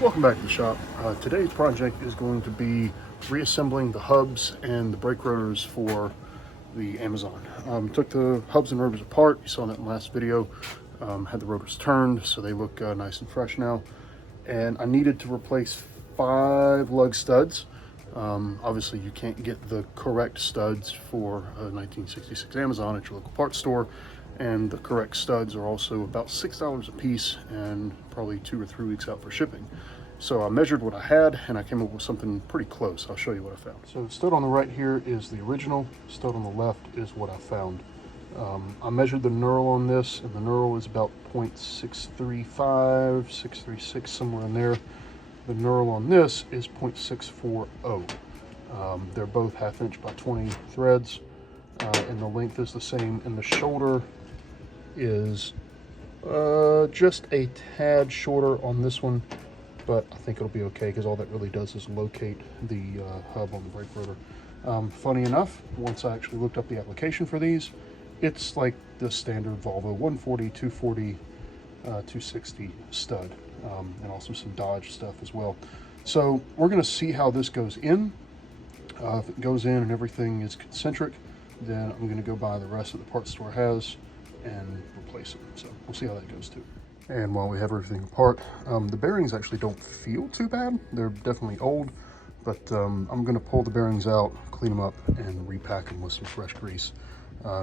Welcome back to the shop. Today's project is going to be reassembling the hubs and the brake rotors for the Amazon. Took the hubs and rotors apart. You saw that in the last video. Had the rotors turned so they look nice and fresh now. And I needed to replace 5 lug studs. Obviously you can't get the correct studs for a 1966 Amazon at your local parts store, and the correct studs are also about $6 a piece and probably 2 or 3 weeks out for shipping. So I measured what I had and I came up with something pretty close. I'll show you what I found. So stud on the right here is the original, stud on the left is what I found. I measured the knurl on this, and the knurl is about 0.635, 636, somewhere in there. The knurl on this is 0.640. They're both 1/2 inch by 20 threads, and the length is the same, and the shoulder is just a tad shorter on this one, but I think it'll be okay because all that really does is locate the hub on the brake rotor. Funny enough, once I actually looked up the application for these, it's like the standard Volvo 140, 240, 260 stud, and also some Dodge stuff as well. So we're going to see how this goes in. If it goes in and everything is concentric, then I'm going to go buy the rest of the parts store has and replace it. So we'll see how that goes too. And while we have everything apart, the bearings actually don't feel too bad. They're definitely old, but I'm going to pull the bearings out, clean them up, and repack them with some fresh grease.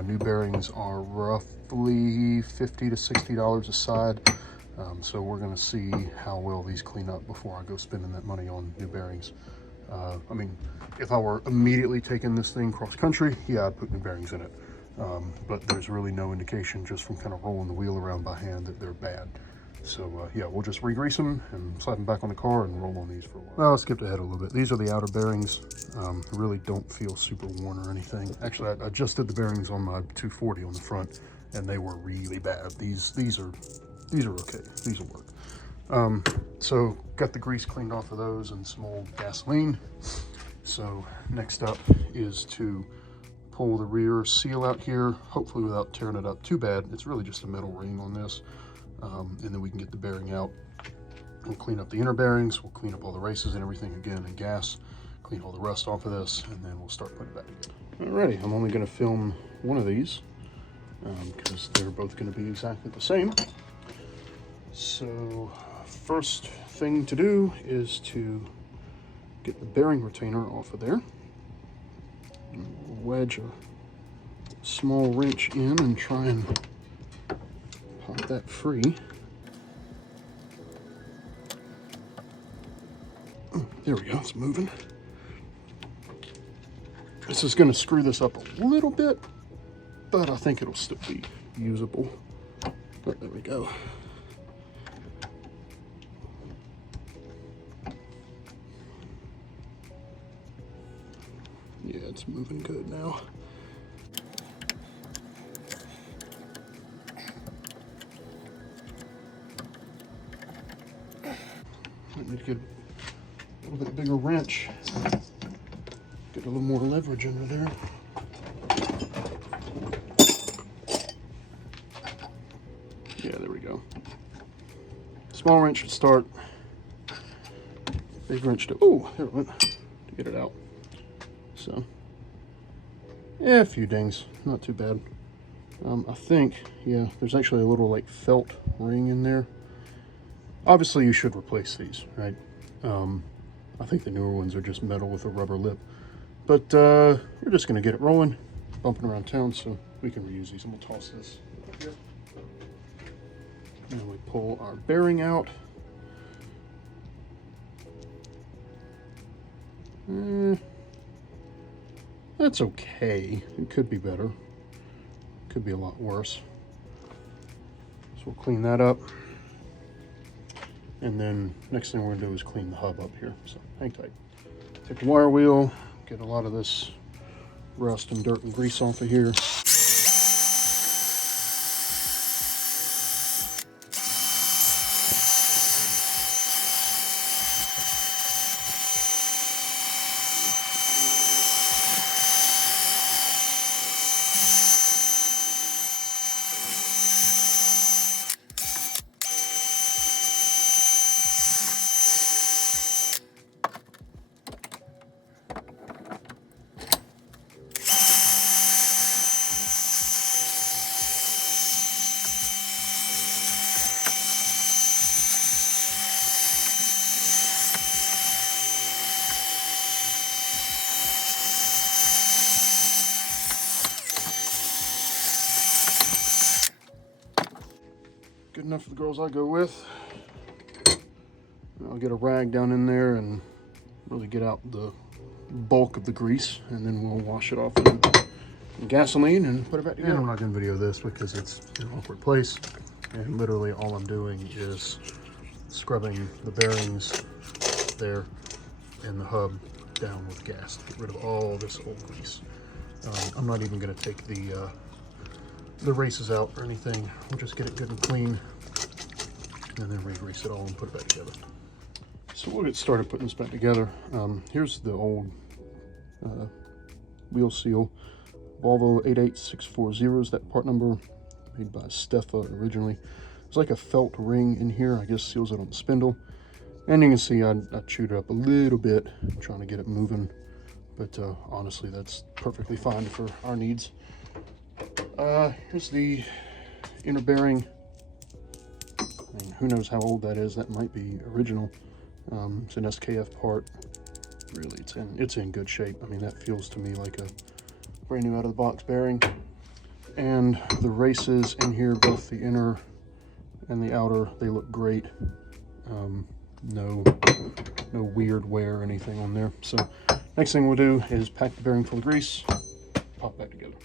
New bearings are roughly $50 to $60 a side, so we're going to see how well these clean up before I go spending that money on new bearings. I mean, if I were immediately taking this thing cross country, yeah, I'd put new bearings in it. But there's really no indication just from kind of rolling the wheel around by hand that they're bad. So yeah, we'll just re-grease them and slap them back on the car and roll on these for a while. Well, I skipped ahead a little bit. These are the outer bearings. Really don't feel super worn or anything. Actually, I just did the bearings on my 240 on the front, and they were really bad. These are okay. These will work. So got the grease cleaned off of those and some old gasoline. So next up is to pull the rear seal out here, hopefully without tearing it up too bad. It's really just a metal ring on this. And then we can get the bearing out. We'll clean up the inner bearings, we'll clean up all the races and everything again in gas, clean all the rust off of this, and then we'll start putting it back together. Alrighty, I'm only going to film one of these because they're both going to be exactly the same. So first thing to do is to get the bearing retainer off of there. We'll wedge a small wrench in and try and pop that free. Oh, there we go, it's moving. This is going to screw this up a little bit, but I think it'll still be usable. But there we go. Yeah, it's moving good now. I need to get a little bit bigger wrench. Get a little more leverage under there. Yeah, there we go. Small wrench should start. Big wrench to, oh, there it went, to get it out. So, yeah, a few dings, not too bad. I think, yeah, there's actually a little like felt ring in there. Obviously you should replace these, right? I think the newer ones are just metal with a rubber lip. But we're just gonna get it rolling, bumping around town, so we can reuse these, and we'll toss this up here. And we pull our bearing out. That's okay. It could be better. Could be a lot worse. So we'll clean that up. And then next thing we're gonna do is clean the hub up here. So hang tight. Take the wire wheel, get a lot of this rust and dirt and grease off of here. enough of the girls I go with. I'll get a rag down in there and really get out the bulk of the grease, and then we'll wash it off in gasoline and put it back together. And I'm not going to video this because it's in an awkward place, and literally all I'm doing is scrubbing the bearings there and the hub down with gas to get rid of all this old grease. I'm not even going to take the races out or anything. We'll just get it good and clean and then re-grease it all and put it back together. So we'll get started putting this back together. Here's the old wheel seal. Volvo 88640 is that part number, made by Stefa originally. There's like a felt ring in here, I guess seals it on the spindle. And you can see I chewed it up a little bit, trying to get it moving. But honestly, that's perfectly fine for our needs. Here's the inner bearing. I mean, who knows how old that is? That might be original. It's an SKF part. Really, it's in good shape. I mean, that feels to me like a brand new out of the box bearing. And the races in here, both the inner and the outer, they look great. No weird wear or anything on there. So next thing we'll do is pack the bearing full of grease, pop back together.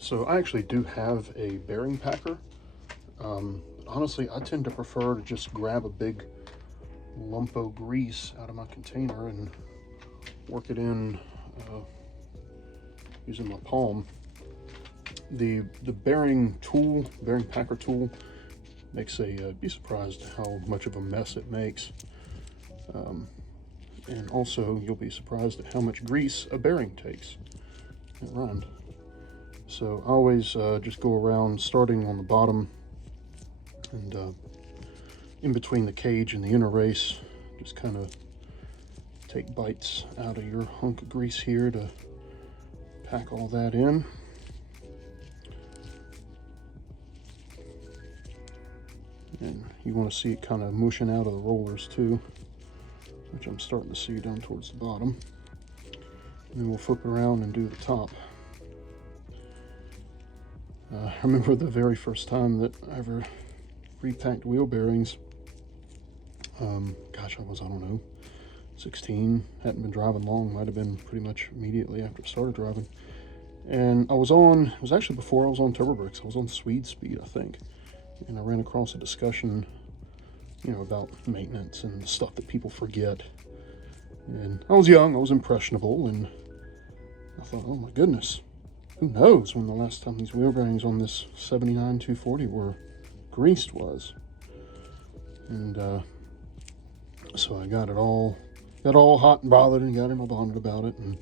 So I actually do have a bearing packer. Honestly, I tend to prefer to just grab a big lump of grease out of my container and work it in using my palm. The bearing tool, bearing packer tool, makes be surprised how much of a mess it makes. And also you'll be surprised at how much grease a bearing takes. It rhymed. So I always just go around starting on the bottom and in between the cage and the inner race, just kind of take bites out of your hunk of grease here to pack all that in. And you want to see it kind of mushing out of the rollers too, which I'm starting to see down towards the bottom. And then we'll flip it around and do the top. I remember the very first time that I ever repacked wheel bearings. Gosh, I don't know, 16, hadn't been driving long, might have been pretty much immediately after I started driving. And it was actually before I was on Turbo Brakes, I was on Swede Speed, I think. And I ran across a discussion, about maintenance and the stuff that people forget. And I was young, I was impressionable, and I thought, oh my goodness, who knows when the last time these wheel bearings on this 79 240 were greased was. And so I got all hot and bothered and got in my bonnet about it, and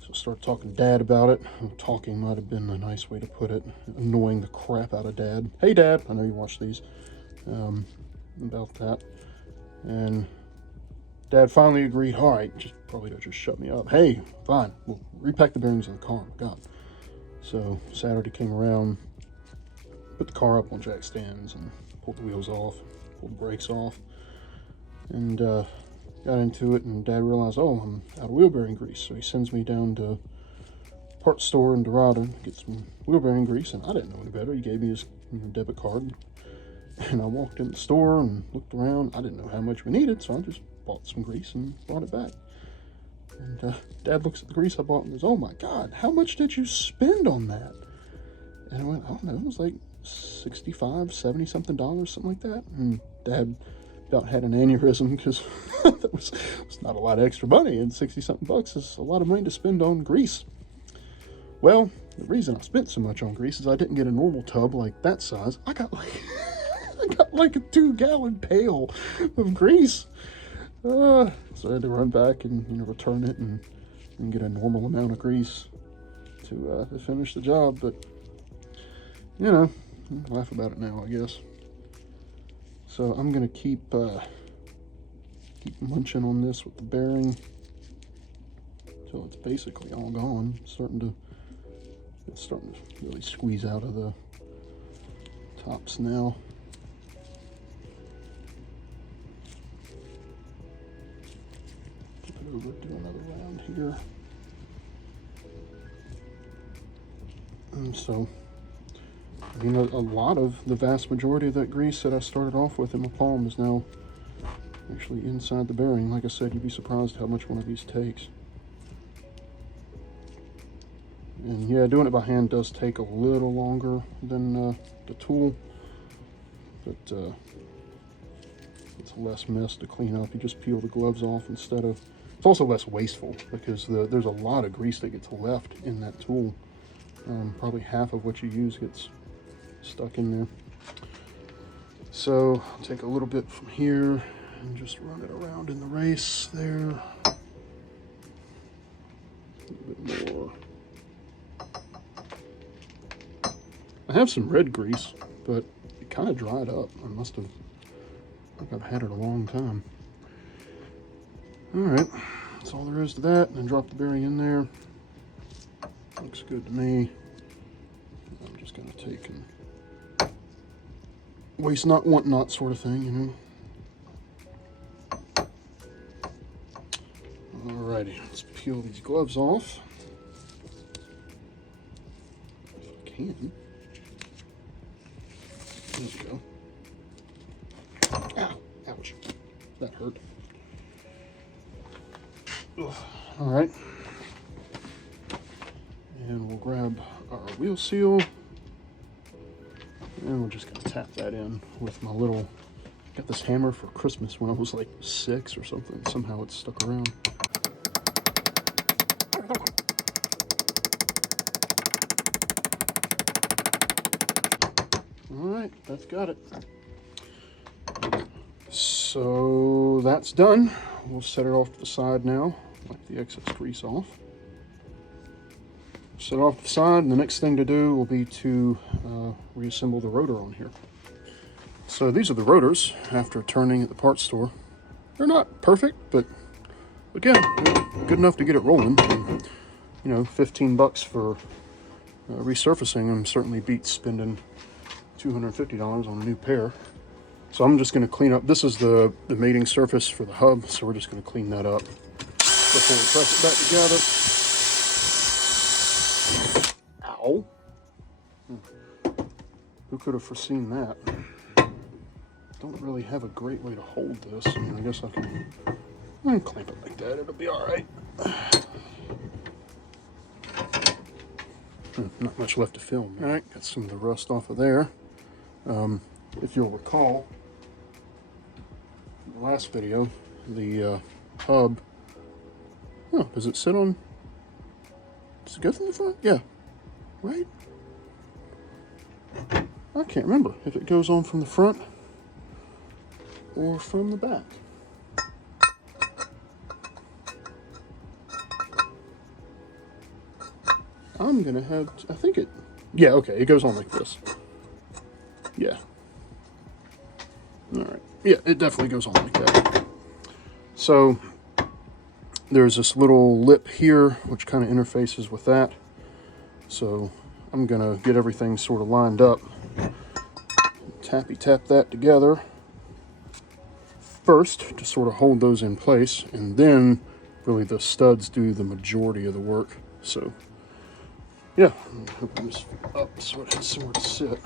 so I started talking to Dad about it. Talking might have been a nice way to put it, annoying the crap out of Dad. Hey Dad, I know you watch these, about that. And Dad finally agreed, all right, probably just shut me up. Hey, fine, we'll repack the bearings in the car, God. So Saturday came around, put the car up on jack stands and pulled the wheels off, pulled the brakes off, and got into it, and Dad realized, oh, I'm out of wheel bearing grease. So he sends me down to parts store in Dorado to get some wheel bearing grease, and I didn't know any better. He gave me his debit card, and I walked in the store and looked around. I didn't know how much we needed, so I just bought some grease and brought it back. And Dad looks at the grease I bought and goes, oh my God, how much did you spend on that? And I went, I don't know, it was like $65, 70 something dollars, something like that. And Dad about had an aneurysm because that was not a lot of extra money, and 60 something bucks is a lot of money to spend on grease. Well, the reason I spent so much on grease is I didn't get a normal tub like that size. I got like a 2-gallon pail of grease. So I had to run back and return it and get a normal amount of grease to finish the job. But laugh about it now, I guess. So I'm gonna keep munching on this with the bearing until it's basically all gone. It's starting to really squeeze out of the tops now. Flip it over, do another round here. And so I mean, a lot of the vast majority of that grease that I started off with in my palm is now actually inside the bearing. Like I said, you'd be surprised how much one of these takes. And yeah, doing it by hand does take a little longer than the tool, but it's less mess to clean up. You just peel the gloves off instead of... It's also less wasteful because there's a lot of grease that gets left in that tool. Probably half of what you use gets stuck in there. So I'll take a little bit from here and just run it around in the race there. A little bit more. I have some red grease, but it kind of dried up. I think I've had it a long time. All right, that's all there is to that. And then drop the bearing in there. Looks good to me. I'm just gonna take and waste not, want not sort of thing, you know. Alrighty, let's peel these gloves off. If I can. There we go. Ow, ouch, that hurt. Ugh. All right, and we'll grab our wheel seal, and we're just gonna tap that in with my little, got this hammer for Christmas when I was like 6 or something. Somehow it's stuck around. All right, that's got it. So that's done. We'll set it off to the side now, wipe the excess grease off. Set it off to the side, and the next thing to do will be to reassemble the rotor on here. So these are the rotors after turning at the parts store. They're not perfect, but again, good enough to get it rolling. And, you know, 15 bucks for resurfacing them certainly beats spending $250 on a new pair. So I'm just going to clean up. This is the mating surface for the hub, so we're just going to clean that up before we press it back together. Ow. Who could have foreseen that? Don't really have a great way to hold this. I mean, I guess I can clamp it like that. It'll be all right. Not much left to film. All right, got some of the rust off of there. If you'll recall, in the last video, the hub, oh, does it sit on, does it go from the front? Yeah, right? I can't remember if it goes on from the front or from the back. I'm gonna have, I think it, yeah, okay, it goes on like this. Yeah. All right. Yeah, it definitely goes on like that. So there's this little lip here, which kind of interfaces with that. So I'm gonna get everything sort of lined up. Tappy tap that together first to sort of hold those in place, and then really the studs do the majority of the work. So yeah, hook this up so it has somewhere to sit.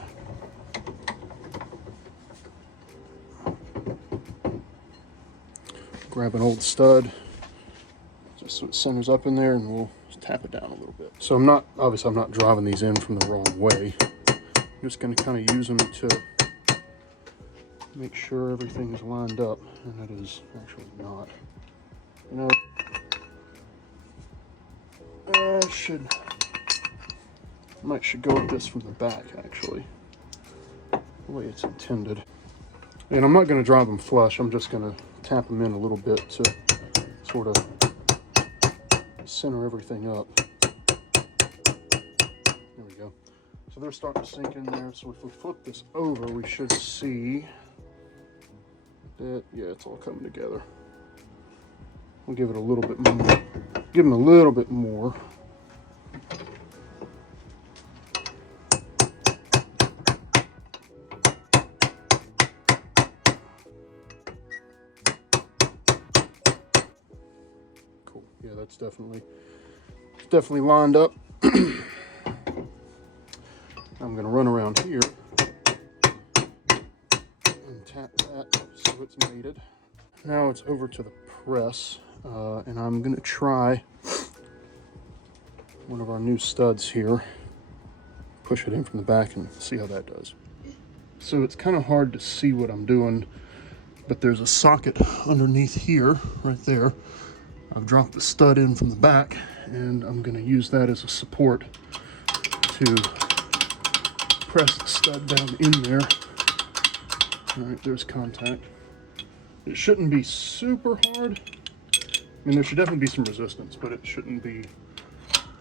Grab an old stud, just so it centers up in there, and we'll just tap it down a little bit. So I'm not driving these in from the wrong way. I'm just going to kind of use them to make sure everything is lined up, and it is actually not. You know, I should go with this from the back, actually, the way it's intended. And I'm not going to drive them flush. I'm just going to tap them in a little bit to sort of center everything up. There we go. So they're starting to sink in there. So if we flip this over, we should see that, yeah, it's all coming together. We'll give it a little bit more. Give them a little bit more. Yeah, that's definitely lined up. I'm going to run around here and tap that so it's mated. Now it's over to the press, and I'm going to try one of our new studs here. Push it in from the back and see how that does. So it's kind of hard to see what I'm doing, but there's a socket underneath here, right there. I've dropped the stud in from the back, and I'm going to use that as a support to press the stud down in there. All right, there's contact. It shouldn't be super hard. I mean, there should definitely be some resistance, but it shouldn't be,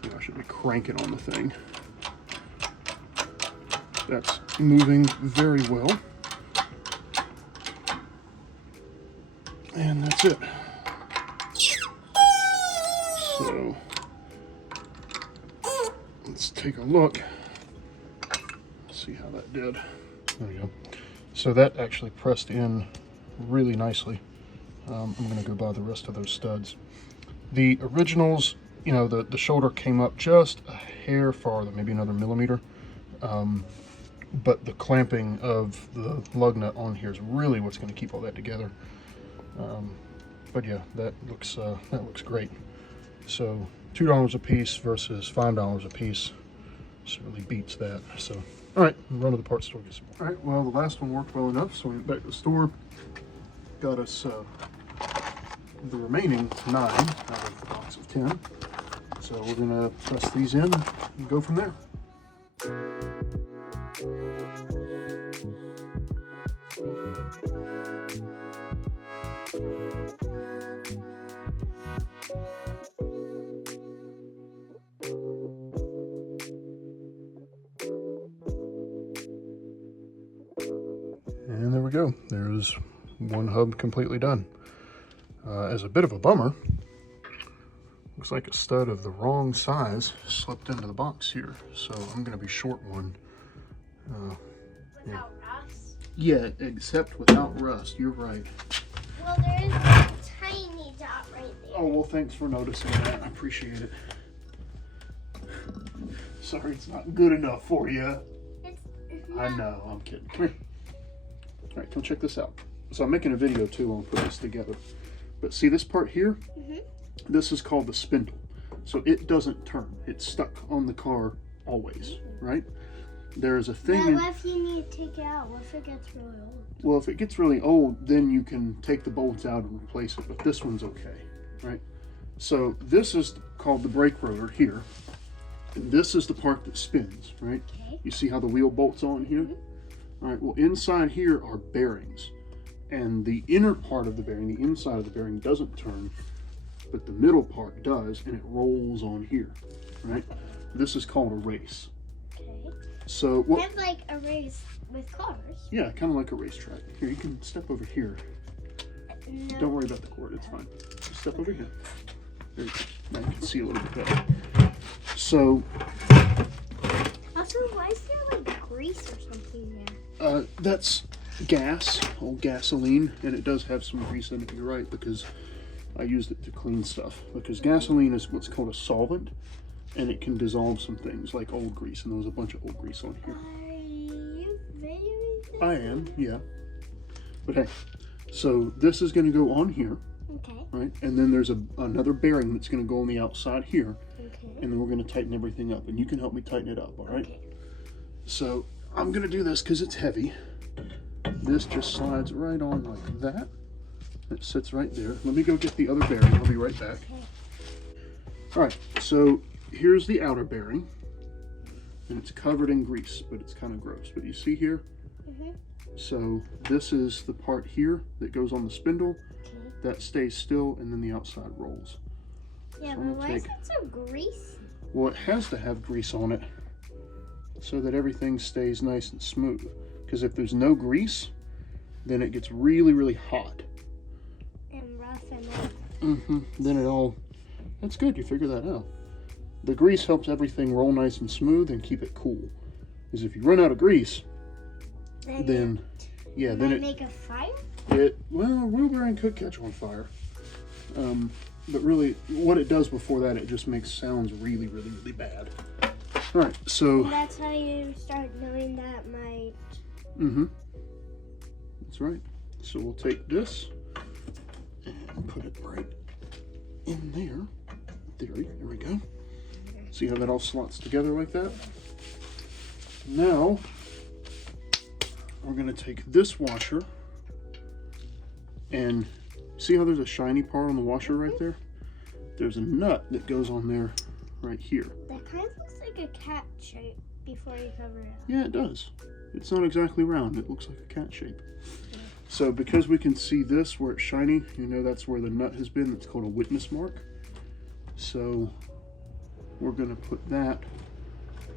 you know, I should be cranking on the thing. That's moving very well. And that's it. So let's take a look. See how that did. There we go. So that actually pressed in really nicely. I'm going to go buy the rest of those studs. The originals, you know, the shoulder came up just a hair farther, maybe another millimeter. But the clamping of the lug nut on here is really what's going to keep all that together. But yeah, that looks great. So $2 a piece versus $5 a piece certainly beats that. So all right, run to the parts store, get some more. All right, well, the last one worked well enough, so we went back to the store, got us the remaining 9 out of the box of 10. So we're gonna press these in and go from there. And there we go. There's one hub completely done. As a bit of a bummer, looks like a stud of the wrong size slipped into the box here. So I'm going to be short one. Without rust? Yeah, except without rust. You're right. Well, there is a tiny dot right there. Oh, well, thanks for noticing that. I appreciate it. Sorry, it's not good enough for you. It's I know, I'm kidding. Come here. All right, come check this out. So I'm making a video too on putting this together. But see this part here? This is called the spindle. So it doesn't turn. It's stuck on the car always, right? There's a thing. But what if you need to take it out? What if it gets really old? Well, if it gets really old, then you can take the bolts out and replace it. But this one's okay, right? So this is called the brake rotor here. And this is the part that spins, right? Okay. You see how the wheel bolts on here? All right, well, inside here are bearings. And the inner part of the bearing, the inside of the bearing doesn't turn, but the middle part does, and it rolls on here, right? This is called a race. Okay. So what? Kind of like a race with cars. Yeah, kind of like a racetrack. Here, you can step over here. No. Don't worry about the cord, it's fine. Just step over here. There you go. Now you can see a little bit better. So. Also, why is there like grease or something there? That's gas, old gasoline, and it does have some grease in it, you're right, because I used it to clean stuff. Because gasoline is what's called a solvent, and it can dissolve some things like old grease, and there was a bunch of old grease on here. Are you videoing? I am, yeah. But hey, so this is going to go on here, Okay. right? And then there's another bearing that's going to go on the outside here, Okay. and then we're going to tighten everything up, and you can help me tighten it up, all right? Okay. So I'm going to do this because it's heavy. This just slides right on like that. It sits right there. Let me go get the other bearing. I'll be right back. Okay. All right, so here's the outer bearing, and it's covered in grease, but it's kind of gross. But you see here? So this is the part here that goes on the spindle. Okay. That stays still, and then the outside rolls. Yeah, So but I'm why gonna is it so greasy? Well, it has to have grease on it so that everything stays nice and smooth. Because if there's no grease, then it gets really, really hot. And rough and Then it all, that's good, you figure that out. The grease helps everything roll nice and smooth and keep it cool. Because if you run out of grease, then it then might it, make a fire? well, a wheel bearing could catch on fire. But really, what it does before that, it just makes sounds really, really, really bad. All right, so. And that's how you start knowing that might. Mm-hmm. That's right. So we'll take this and put it right in there. There we go. See how that all slots together like that? Now, we're going to take this washer and see how there's a shiny part on the washer right there? There's a nut that goes on there right here. That kind of looks like a cat shape before you cover it up. Yeah, it does. It's not exactly round. It looks like a cat shape. So because we can see this where it's shiny, you know that's where the nut has been. It's called a witness mark. So we're going to put that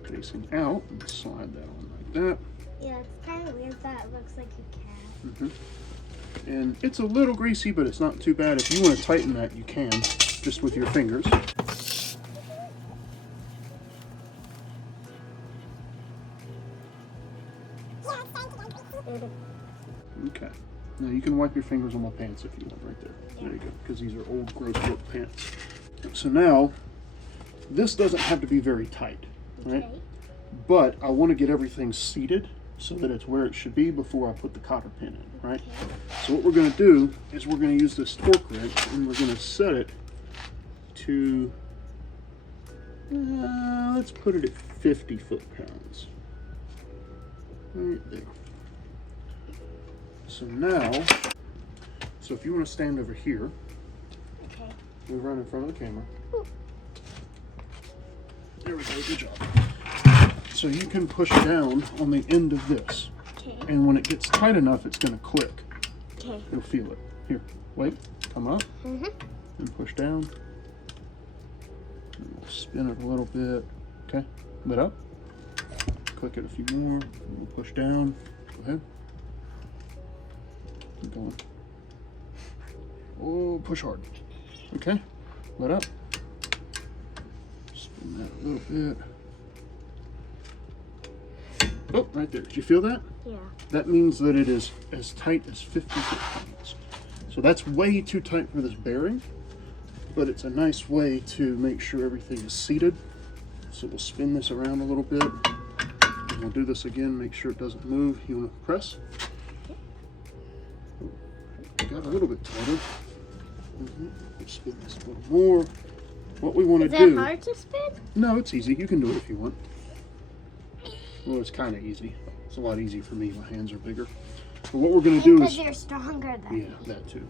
facing out and slide that on like that. Yeah, it's kind of weird that it looks like a cat. Mm-hmm. And it's a little greasy, but it's not too bad. If you want to tighten that, you can, just with your fingers. Okay. Now you can wipe your fingers on my pants if you want right there. There you go, because these are old gross look pants. So now, this doesn't have to be very tight, right? Okay. But I want to get everything seated so that it's where it should be before I put the cotter pin in, right? Okay. So what we're going to do is we're going to use this torque wrench and we're going to set it to, let's put it at 50 foot-pounds. Right there. So now, so if you want to stand over here, Okay. we run in front of the camera. Ooh. There we go, good job. So you can push down on the end of this. Okay. And when it gets tight enough, it's going to click. Okay. You'll feel it. Here, wait, come up Mm-hmm. and push down. And we'll spin it a little bit. Okay, lit up. Click it a few more. We'll push down. Go ahead. Keep going. Oh, push hard. Okay, lit up. Spin that a little bit. Oh, right there. Did you feel that? Yeah. That means that it is as tight as 50 foot-pounds. So that's way too tight for this bearing, but it's a nice way to make sure everything is seated. So we'll spin this around a little bit. And we'll do this again, make sure it doesn't move. You want to press? Got a little bit tighter. Spin this a little more. What we want to do... Is it hard to spin? No, it's easy. You can do it if you want. Well, it's kind of easy. It's a lot easier for me. My hands are bigger. But what we're going to do is... Because you're stronger than me. Yeah, that too.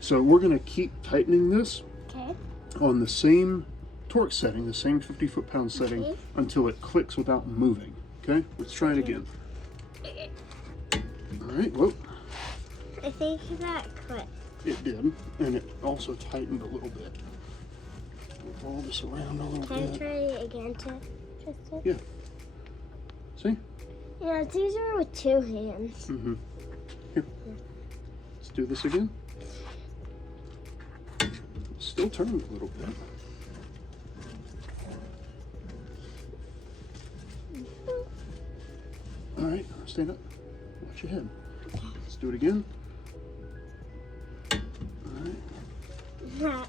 So we're going to keep tightening this Okay. on the same torque setting, the same 50 foot-pound setting, Okay. until it clicks without moving. Okay? Let's try it again. All right, whoop. I think that clicked. It did. And it also tightened a little bit. We'll roll this around a little Can I bit. try it again to Tristan? Yeah. See? Yeah, it's easier with two hands. Mm-hmm. Here. Let's do this again. Still turning a little bit. All right, stand up. Watch your head. Let's do it again. All right.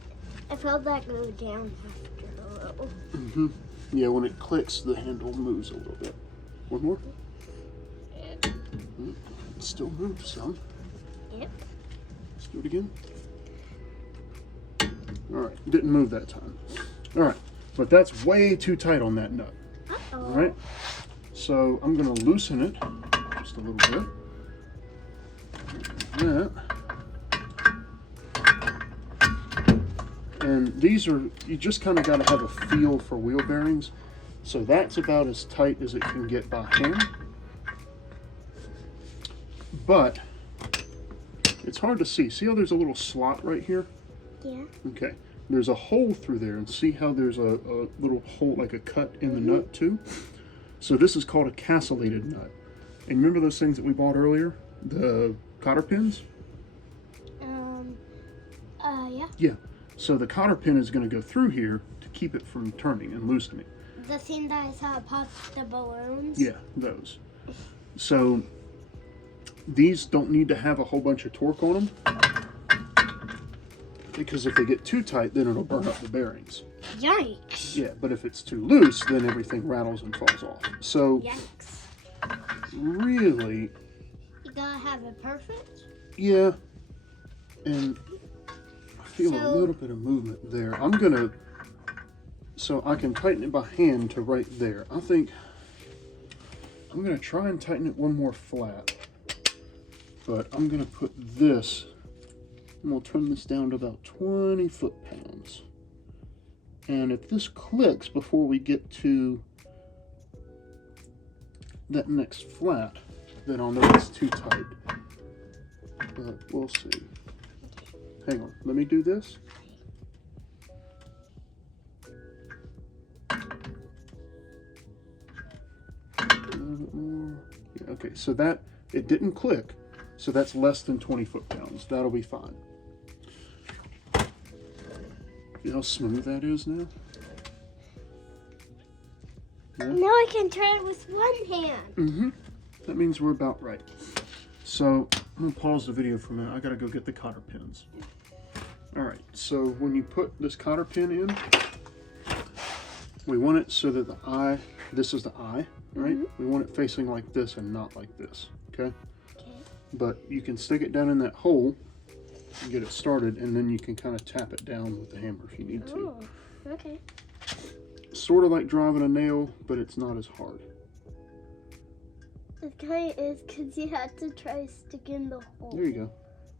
I felt that go down after a little. Mm-hmm. Yeah, when it clicks, the handle moves a little bit. One more. It still moves some. Yep. Let's do it again. All right, didn't move that time. All right, but that's way too tight on that nut. Uh-oh. All right, so I'm gonna loosen it just a little bit. Like that. And these are, you just kind of got to have a feel for wheel bearings. So that's about as tight as it can get by hand. But it's hard to see. See how there's a little slot right here? Yeah. Okay. There's a hole through there, and see how there's a little hole, like a cut in the nut too? So this is called a castellated nut. And remember those things that we bought earlier? The cotter pins? Yeah. Yeah. So the cotter pin is going to go through here to keep it from turning and loosening. The thing that I saw popped the balloons? Yeah, those. So these don't need to have a whole bunch of torque on them. Because if they get too tight, then it'll burn up the bearings. Yikes. Yeah, but if it's too loose, then everything rattles and falls off. So Yikes. really, You gotta have it perfect. yeah, and I feel a So- little bit of movement there. I'm gonna, so I can tighten it by hand to right there. I think I'm gonna try and tighten it one more flat, but I'm gonna put this, and we'll turn this down to about 20 foot-pounds. And if this clicks before we get to that next flat, then I'll know it's too tight. But we'll see. Hang on, let me do this. A little bit more. Yeah, okay, so that, it didn't click, so that's less than 20 foot-pounds. That'll be fine. See how smooth that is now? Yeah. Now I can try it with one hand. Mm-hmm. That means we're about right. So I'm gonna pause the video for a minute. I gotta go get the cotter pins. All right, so when you put this cotter pin in, we want it so that the eye, this is the eye, right? We want it facing like this and not like this, okay? Okay. But you can stick it down in that hole and get it started, and then you can kind of tap it down with the hammer if you need to. Oh, okay. Sort of like driving a nail, but it's not as hard. It kind of is because you had to try sticking the hole. There you go.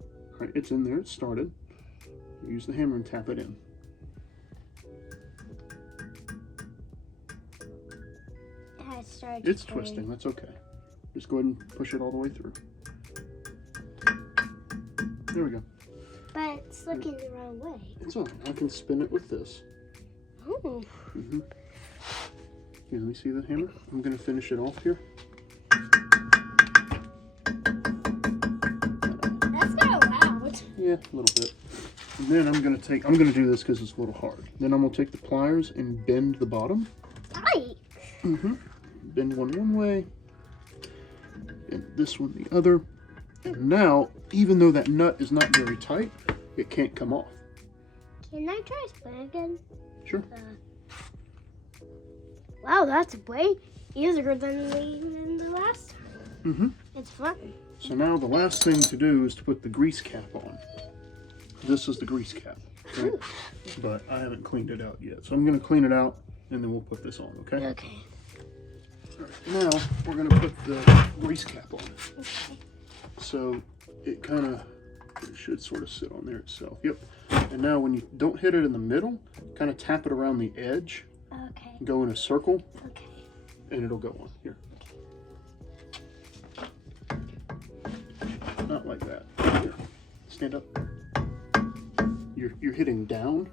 All right, it's in there, it's started. Use the hammer and tap it in. It started It's twisting, that's okay. Just go ahead and push it all the way through. There we go. But it's looking the wrong way. It's all right. I can spin it with this. Oh. Mm-hmm. Here, let me see the hammer. I'm going to finish it off here. That's kind of loud. Yeah, a little bit. And then I'm going to do this because it's a little hard. Then I'm going to take the pliers and bend the bottom. Right. Mm-hmm. Bend one way, and this one the other. And now, even though that nut is not very tight, it can't come off. Can I try spin again? Sure. Wow, that's way easier than the last time. Mm-hmm. It's fun. So now the last thing to do is to put the grease cap on. This is the grease cap, right? But I haven't cleaned it out yet. So I'm going to clean it out, and then we'll put this on, okay? Okay. All right, now we're going to put the grease cap on. Okay. So it kind of, it should sort of sit on there itself. Yep. And now when you don't hit it in the middle, kind of tap it around the edge. Okay. Go in a circle, Okay. and it'll go on. Here. Not like that. Here. Stand up. You're hitting down.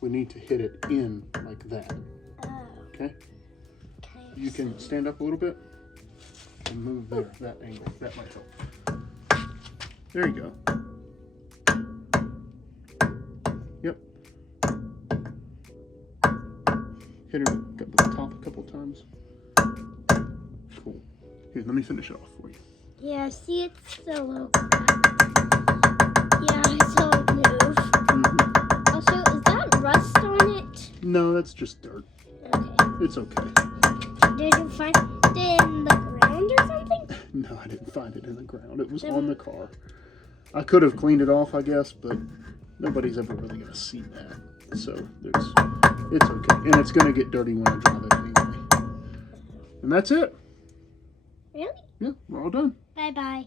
We need to hit it in like that. Oh. Okay? Okay. You can stand up a little bit and move there, that angle. That might help. There you go. Yep. Hit it with the top a couple times. Cool. Here, let me finish it off for you. Yeah, see, it's still a little cracked. Yeah, I saw it move. Mm-hmm. Also, is that rust on it? No, that's just dirt. Okay. It's okay. Did you find it in the ground or something? No, I didn't find it in the ground. It was on the car. I could have cleaned it off, I guess, but nobody's ever really going to see that. So it's okay. And it's going to get dirty when I drive it anyway. And that's it. Really? Yeah, we're all done. Bye-bye.